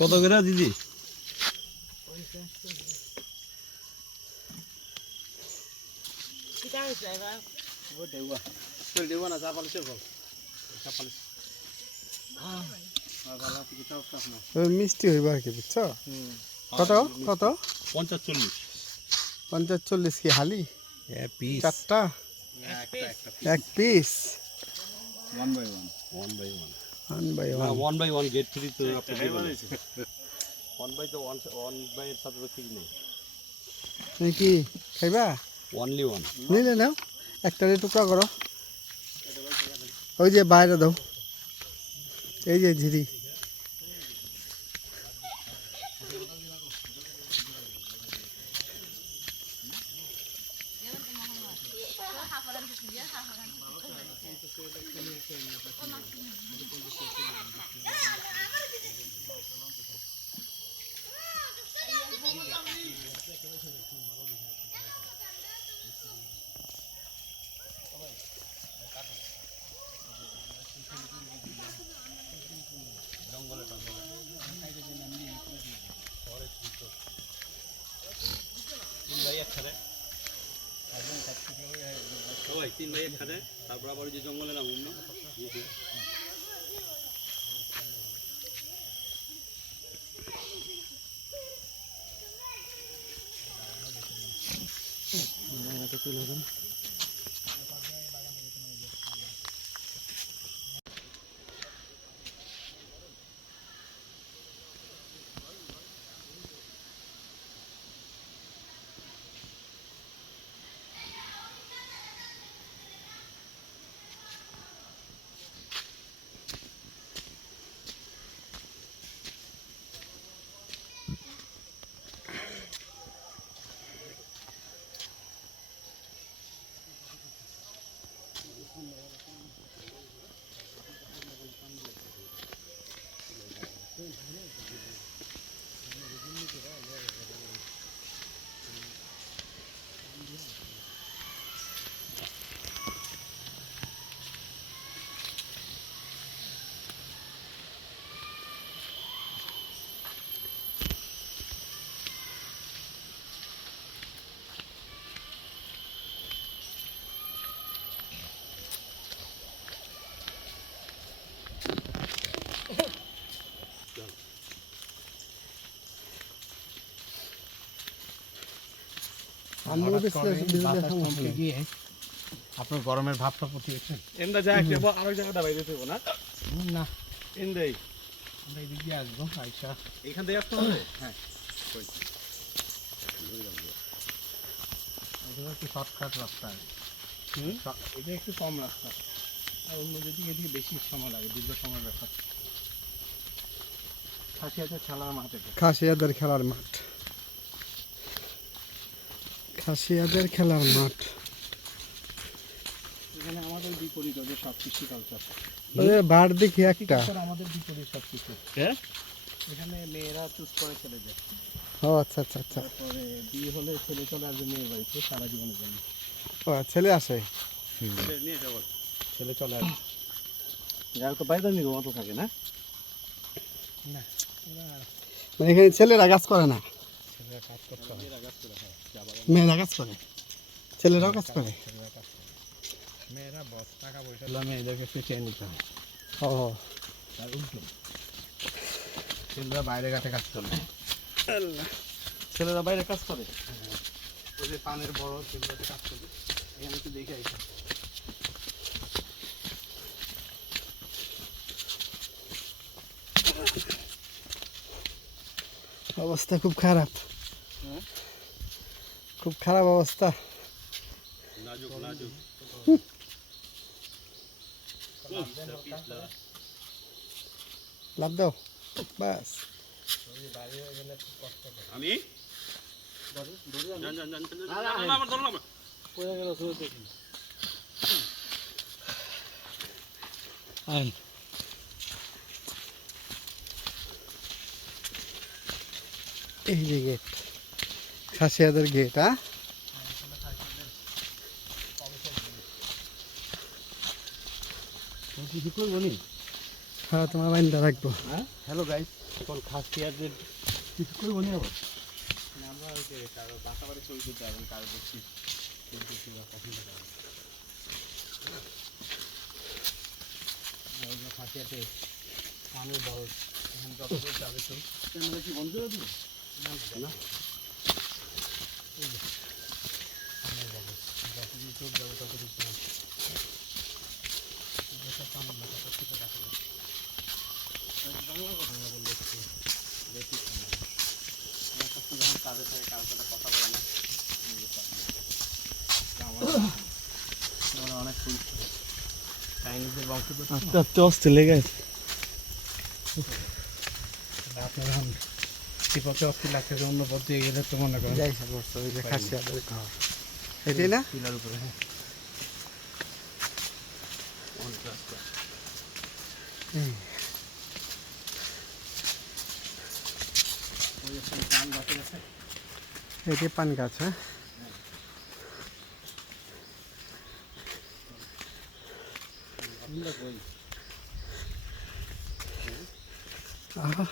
কত করে দিদি? মিষ্টি হইব আর কি, বুঝছো? কত কত? 50-40 কি হালি? চারটা এক piece? 1 by 1 1 by 1 gate free তো আপনি দিবেন। 1 by তো 1 by এর সাথে তো ঠিক নেই। কি খাইবা? অনলি 1 নিলে নাও, একটা টুকরা করো। ওই যে বাইরে দাও, এই যে ঝিরি। তিন ভাই একসাথে, তারপর আবার যে জঙ্গলে নামুন না। আপনার গরমের ভাবটা পড়িয়েছেন। এন্দা যায় আরেক জায়গাটা বাইরে দেব না? না, এন্দাই আমরা এদিকে আসবো। আইসা এখান থেকে আসতে হবে। হ্যাঁ, এটা একটু শর্টকাট রাস্তা। এটা একটু কম রাস্তা, আর অন্য যেদিকে এদিকে বেশি সময় লাগে, দীর্ঘ সময় ব্যাপার। খাসিয়াদের খেলার মাঠ, খাসিয়াদের খেলার মাঠ, খাসিয়াদের খেলার মাঠ। এখানে আমাদের বিপরীত, ওদের সব কৃষি কালচার। বার দেখি একটা আমাদের বিপরীত সব কিছু। এখানে মেয়েরা চুজ করে চলে যায়। ও আচ্ছা আচ্ছা আচ্ছা। তারপরে বিয়ে হলে ছেলে চলে আসবে মেয়ের বাড়িতে সারা জীবনের জন্য। ও ছেলে আসে, ছেলে চলে আসে। যারা তো বাইরে নিয়ে মতো থাকে না। না, মানে এখানে ছেলেরা কাজ করে না, ছেলেরা কাজ করতে হয়। মেয়েরা কাজ করে, ছেলেরাও কাজ করে। মেয়েরা বস টাকা পয়সা মেয়েদেরকে চেয়ে নিতে হয়। ও, তার উল্টো ছেলেরা বাইরে ঘাটে কাজ করে। ছেলেরা বাইরে কাজ করে। ওই যে পানের বড় সেগুলোতে কাজ করে। এখানে একটু দেখে আইসা। অবস্থা খুব খারাপ, খুব খারাপ অবস্থা। লাভ দাও বাস। আমি এই যে গেট, খাসিয়াদের গেট, হ্যাঁ? কিছু করবো নি? হ্যাঁ, তোমার বাইন্দা রাখবো। হ্যাঁ, হ্যালো গাইস, এখন খাসিয়াদের কিছু করবো নি আবার? আমরা ওই যে কারো বাসা বাড়ি ছবি তুলতে এবং কারো দেখছি খাসিয়াতে পানির বরফ এখানে যত দূর যাবে তো ক্যামেরা কি বন্ধ করে দিবো? না, পানির বরফ যত দূর চোখ যাবে তত দূর পানি পানির মাথা প্রত্যেকটা দেখা যাবে বাংলা বললে একটু বেশি আমার কাছে যখন কাজে থাকে কারোর সাথে কথা বলে না আমরা অনেক ফুল চাইনিজের বংশধর আস্তে আস্তে অস্থির লেগে আছে। আপনার এখন এই পথে অস্থির লাগতেছে অন্য পথ দিয়ে গেলে তো মনে করেন যাইসা পড়ছে ওই যে খাসিয়াদের ঘর, এটাই না? পিলার উপরে হ্যাঁ ওই একটা কান গাছের আছে এটাই পান গাছ, হ্যাঁ? আহা,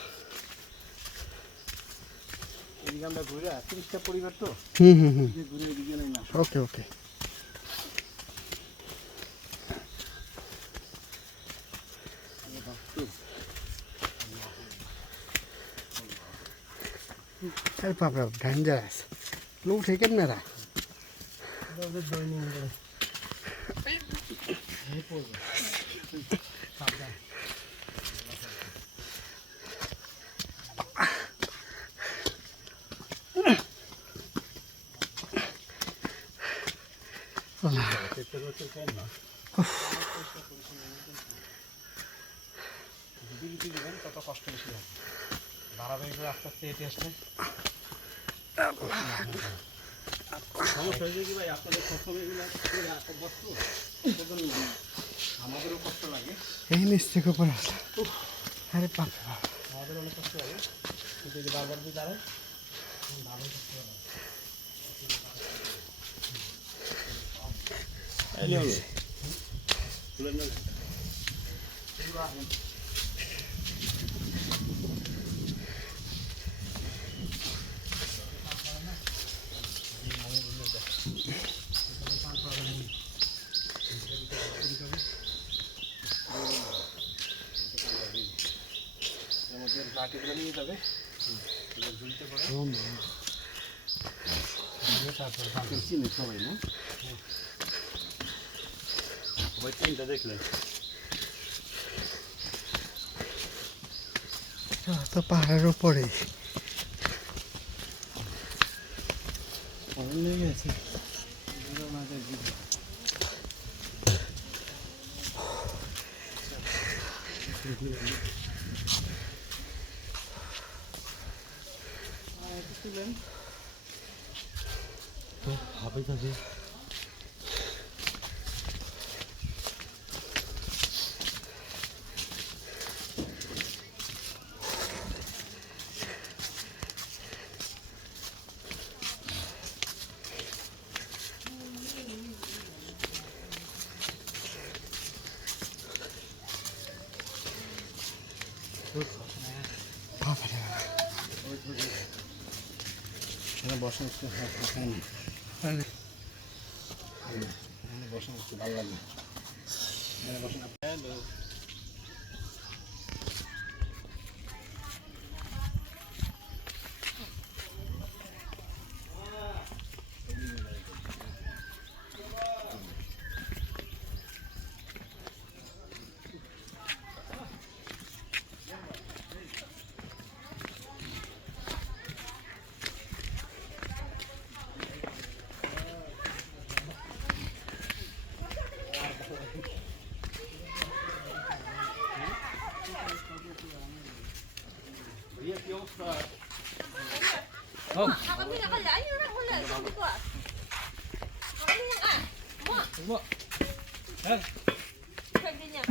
এদিকে আমরা ঘুরে 30টা পরিবার তো হুম হুম হুম, ঘুরে এদিকে নেই না ওকে ওকে। এই বাবা, ডেঞ্জারাস লোক ঠিক মেরা। ওদের দৈনিক পড়বে সাবধান দিদি দিবেন তত কষ্ট বেশি হবে ধারাবাহিক আস্তে আস্তে এটি আসলে সমস্যা হয়েছে কি ভাই আপনাদের সবসময় এগুলো অভ্যস্ত আমাদেরও কষ্ট লাগে এই নিচ থেকে উপরে আসে, আরে বাবা, আমাদের অনেক কষ্ট লাগে কিন্তু এই যে বারবার যদি দাঁড়ায় ভালো কষ্ট হবে লাঠিগুলো নিয়ে যাবে ঝুলতে পারে তারপর চিনি সবাই না? সবাই তিনটা দেখলেন। তো পাহাড়ের উপরে লেগে আছে হবে যাবে। বসা উঠতে এখানে বসা উঠতে ভালো লাগে hello Kami nakalayo na wala. Sabi ko ah. Kami yan ah. Mo. Pwede niya.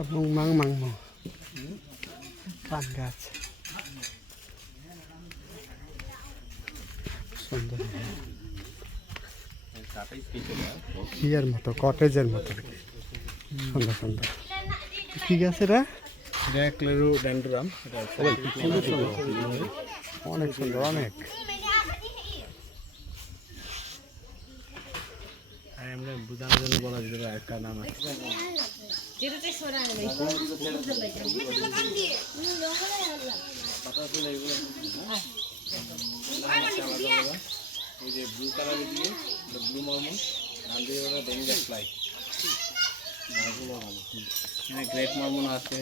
এবং মাংমাংমো পান গাছ সুন্দর ইয়ের মতো কটেজের মতো সুন্দর সুন্দর কি গাছ এটা ক্লেরোডেন্ড্রাম অনেক সুন্দর অনেক আমরা বোঝানোর জন্য বলা যেতে একটা নাম আছে এই যে ব্লু কালারের দিয়ে ব্লু মর্মন নাম দিয়ে ওরা ডেঞ্জার ফ্লাই গ্রেট মর্মন আছে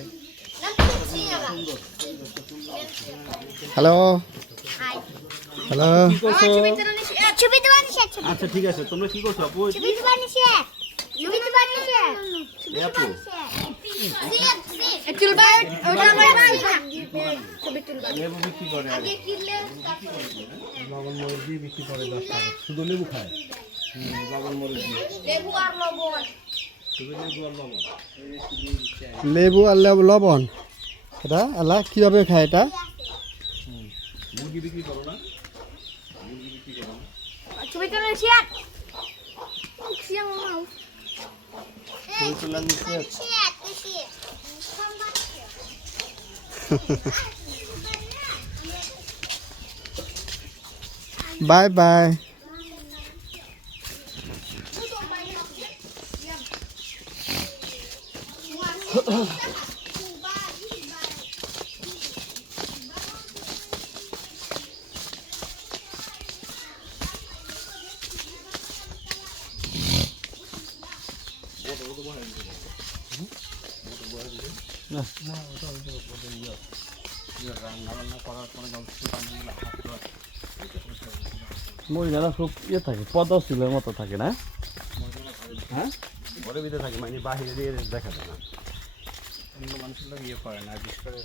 হ্যালো হ্যালো আচ্ছা ঠিক আছে তোমরা কি করছো আপু লেবু বিক্রি করে লবণ মরিচ দিয়ে বিক্রি করে 10 টাকা শুধু লেবু খায় লবণ মরিচ দিয়ে শুধু লেবু আর লবণ লেবু আর লবণ এটা আল্লাহ কীভাবে খায় এটা মুরগি বিক্রি করো না মুরগি বিক্রি করো না ছবি তুলে শেয়ার বাই বাই মহিলারা খুব ইয়ে থাকে পদ্মশীলের মতো থাকে না হ্যাঁ ঘরের ভিতরে থাকে মানে বাহিরে দিয়ে দেখা যায় না অন্য মানুষের ইয়ে করে না বিশেষ করে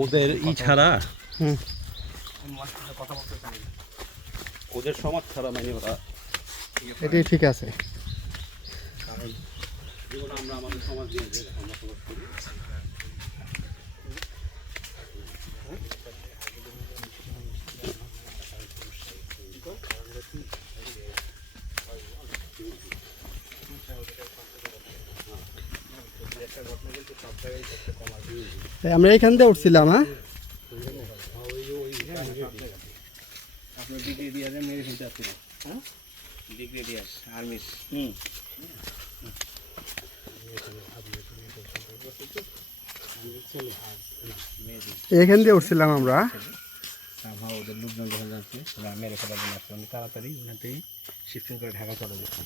ওদের ছাড়া হুম অন্য মানুষের সাথে কথা বলতে চাই না ওদের সমাজ ছাড়া মানে ওরা এটাই ঠিক আছে যেগুলো আমরা আমাদের সমাজ নিয়ে যে আমরা সমাজ করি আমরা এইখান দিয়ে উঠছিলাম হ্যাঁ আপনার ব্রিগেডিয়ারে মেরে ফেলতে আসছিল হ্যাঁ ব্রিগেডিয়ার আর্মিস এইখান দিয়ে উঠছিলাম আমরা ওদের লোকজন যখন যাচ্ছে ওরা মেরে ফেলার জন্য আসছে তাড়াতাড়ি ওখান থেকে শিফটিং করে ঢাকা চলে যেত